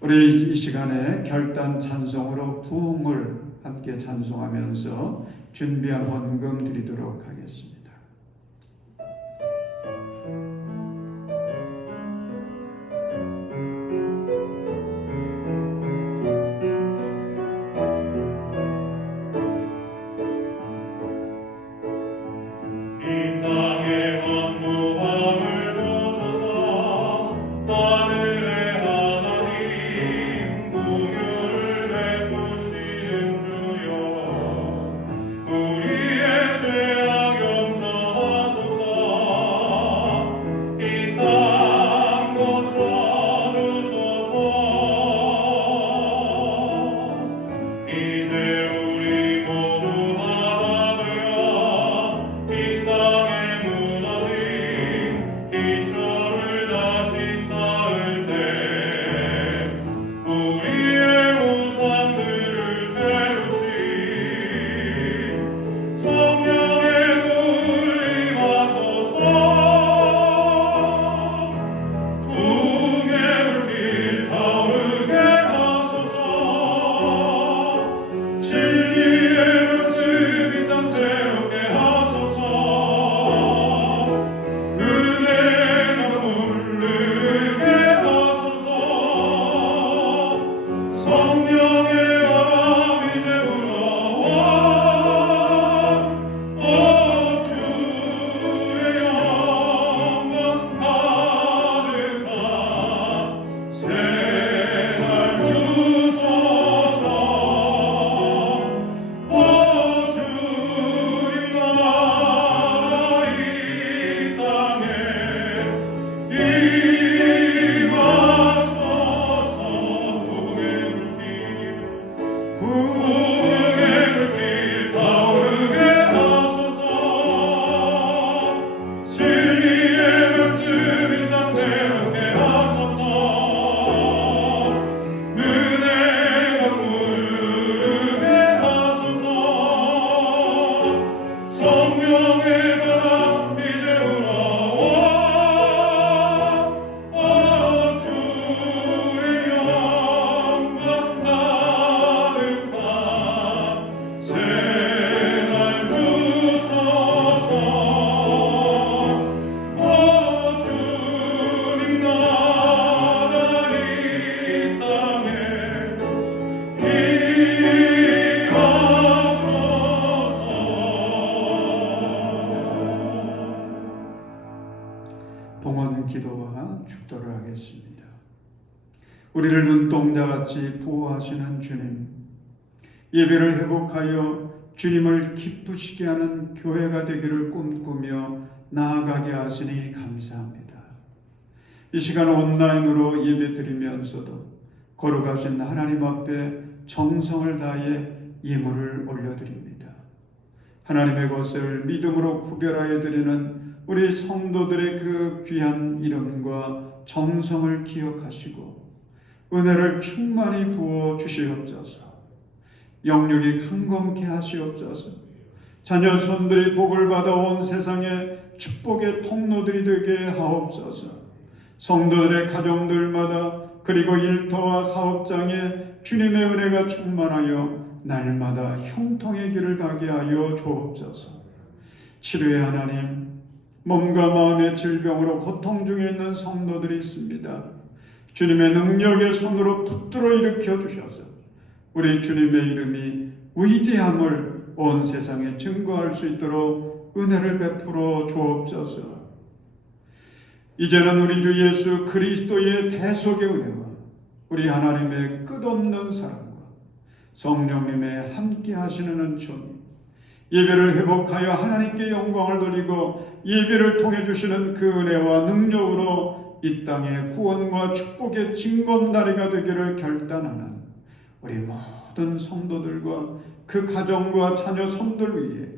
우리 이 시간에 결단 찬송으로 부흥을 함께 찬송하면서 준비한 헌금 드리도록 하겠습니다. 이 땅의 만무함을 보소서. 하늘의 하나님 긍휼을 베푸시는 주여, 우리의 죄악 용서하소서. 이 땅 고쳐주소서. 이제 우리 모두 하나 되어 이 땅에 무너진 기초를 다시 쌓을 때 우리의 우상들을 태우시 성령의 눈이 하소서. 부흥의 불길 타오르게 하소서. 진리의 말씀이 땅 새롭게 하소서. 은혜가 흐르게 하소서. 성령의 바람 이제 불어와. 주의 영광 가득한 새날 주소서. 주님 나라 이 땅에 임하소서. 부흥의 불길 타오르게 하소서. 진리의 말씀이 땅 새롭게 하소서. 은혜가 흐르게 하소서. 성령의 바람 이제 불어와. 주의 영광 가득한 새날 주소서. 주님 나라 이 땅에 봉헌 기도와 축도를 하겠습니다. 우리를 눈동자같이 보호하시는 주님, 예배를 회복하여 주님을 기쁘시게 하는 교회가 되기를 꿈꾸며 나아가게 하시니 감사합니다. 이 시간 온라인으로 예배드리면서도 거룩하신 하나님 앞에 정성을 다해 예물을 올려드립니다. 하나님의 것을 믿음으로 구별하여 드리는 우리 성도들의 그 귀한 이름과 정성을 기억하시고 은혜를 충만히 부어 주시옵소서. 영육이 강건케 하시옵소서. 자녀 손들이 복을 받아 온 세상에 축복의 통로들이 되게 하옵소서. 성도들의 가정들마다 그리고 일터와 사업장에 주님의 은혜가 충만하여 날마다 형통의 길을 가게 하여 주옵소서. 치료의 하나님, 몸과 마음의 질병으로 고통 중에 있는 성도들이 있습니다. 주님의 능력의 손으로 붙들어 일으켜 주셔서 우리 주님의 이름이 위대함을 온 세상에 증거할 수 있도록 은혜를 베풀어 주옵소서. 이제는 우리 주 예수 그리스도의 대속의 은혜와 우리 하나님의 끝없는 사랑과 성령님의 함께 하시는 은총이 예배를 회복하여 하나님께 영광을 돌리고 예배를 통해 주시는 그 은혜와 능력으로 이 땅의 구원과 축복의 징검다리가 되기를 결단하는 우리 모든 성도들과 그 가정과 자녀 손들 위에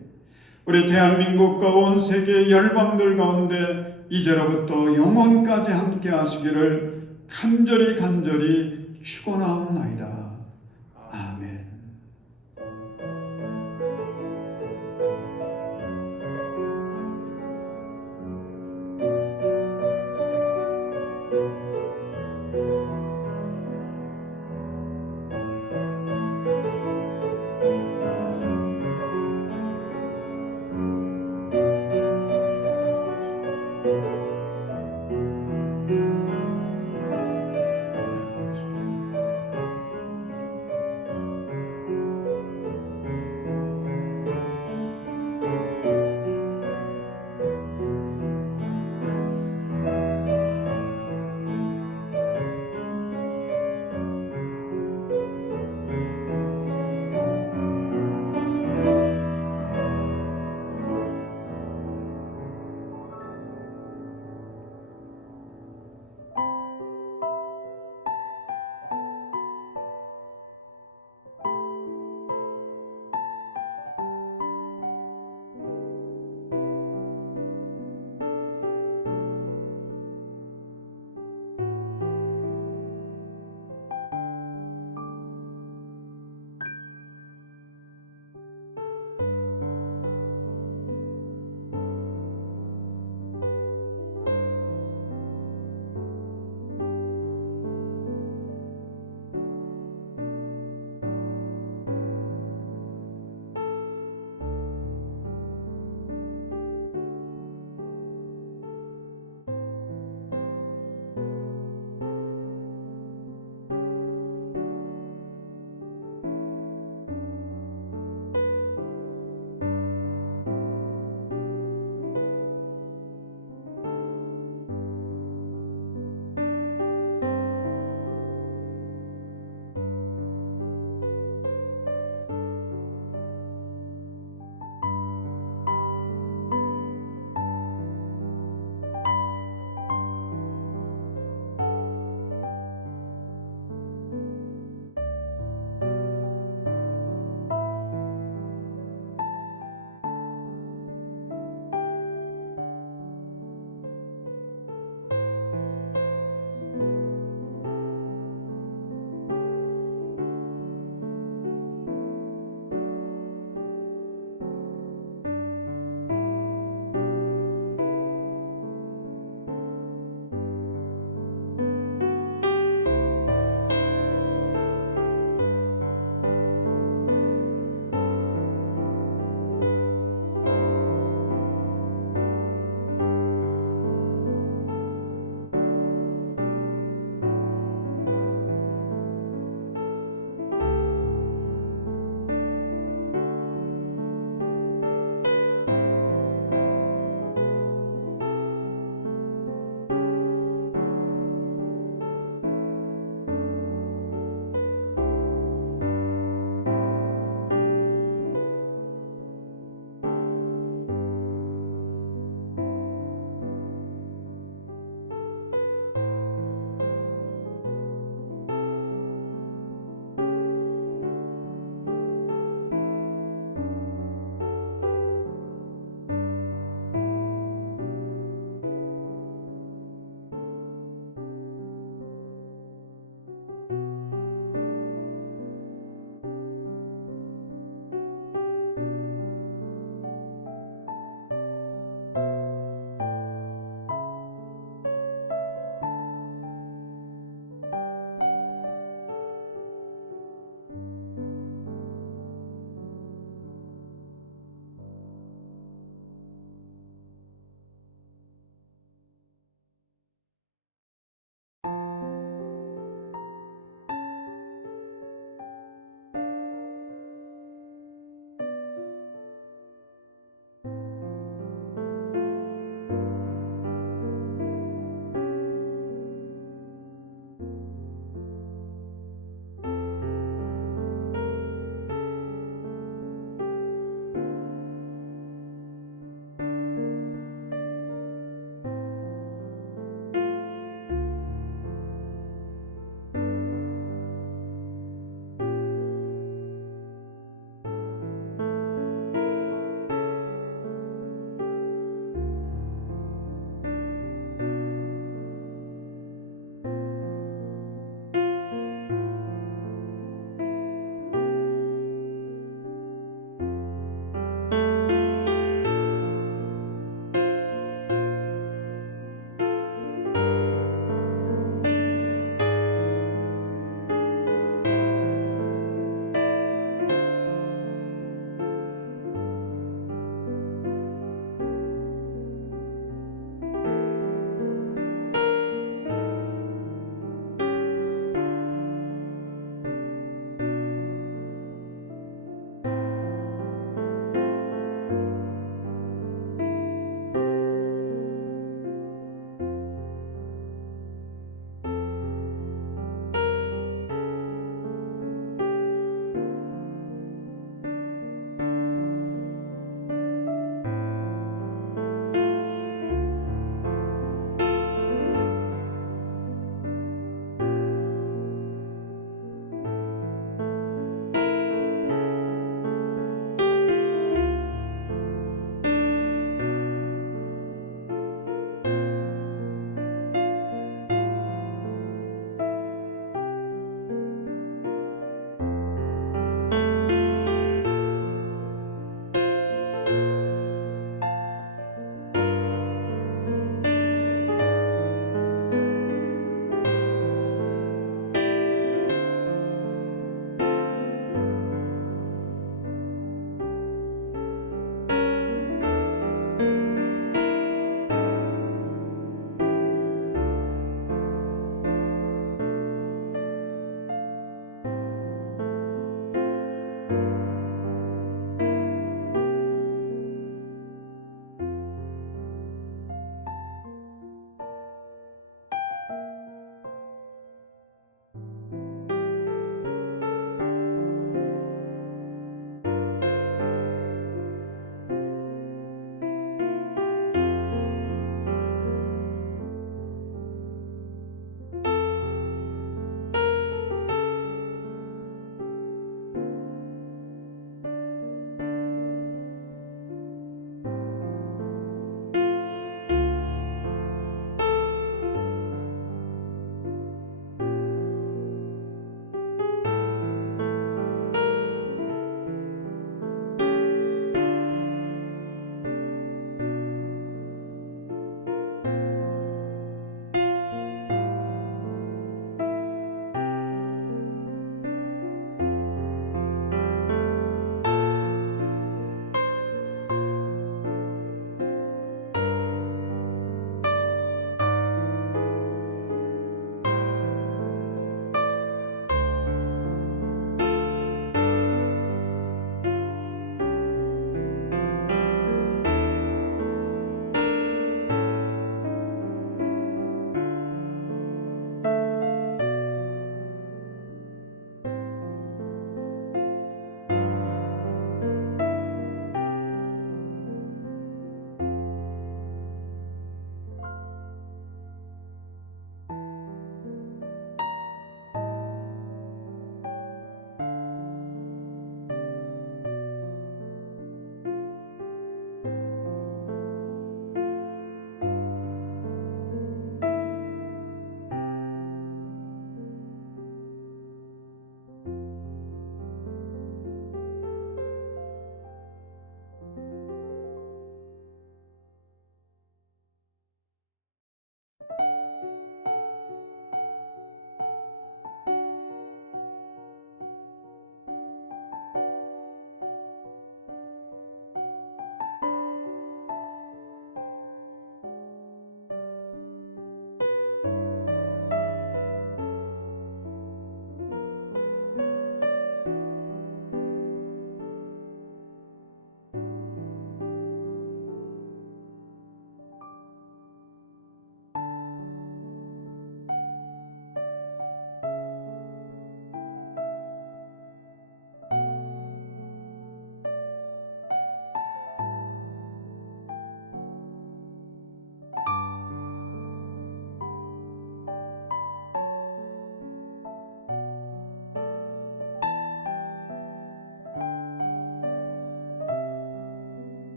우리 대한민국과 온 세계 열방들 가운데 이제로부터 영원까지 함께 하시기를 간절히 축원하옵나이다.